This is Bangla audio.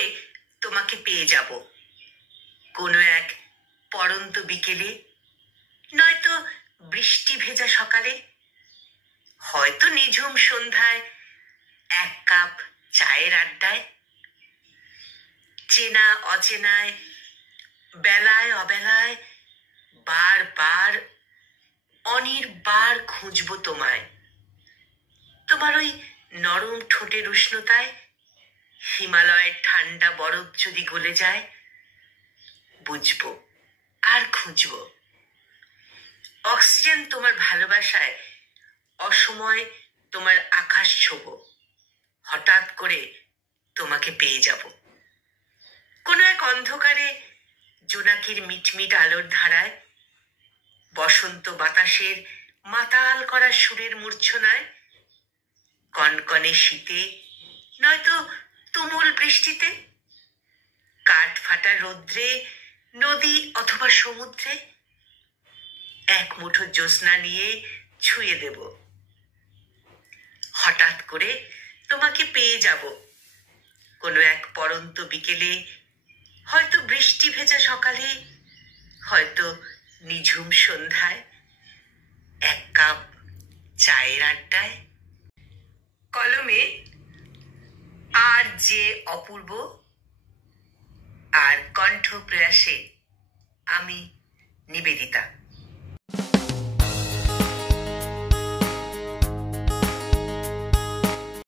করে তোমাকে পেয়ে যাব কোনো এক পড়ন্ত বিকেলে, নয়তো বৃষ্টি ভেজা সকালে, হয়তো নিঝুম সন্ধ্যায় এক কাপ চায়ের আড্ডায়। চেনা অচেনায়, বেলায় অবেলায়, বারবার অনির্বার খুঁজবো তোমায়। তোমার ওই নরম ঠোঁটের উষ্ণতায় হিমালয়ের ঠান্ডা বরফ যদি গলে যায়, বুঝবো আর খুঁজবো। অক্সিজেন তোমার ভালোবাসায় অসময় তোমার আকাশ ছোবো, হঠাৎ করে তোমাকে পেয়ে যাব কোনো এক অন্ধকারে, জোনাকির মিটমিট আলোর ধারায়, বসন্ত বাতাসের মাতাল করা সুরের মূর্ছনায়, কনকনে শীতে, নয়তো তুমুল বৃষ্টিতে, কাঠ ফাটা রৌদ্রে, নদী অথবা সমুদ্রে, এক মুঠো জ্যোৎস্না নিয়ে ছুঁয়ে দেব, হঠাৎ করে তোমাকে পেয়ে যাব কোনো এক পড়ন্ত বিকেলে, হয়তো বৃষ্টি ভেজা সকালে, হয়তো নিঝুম সন্ধ্যায়, এক কাপ চায়ের আড্ডায়। কলমে আর যে অপূর্ব, আর কণ্ঠ প্রয়াসে আমি নিবেদিতা।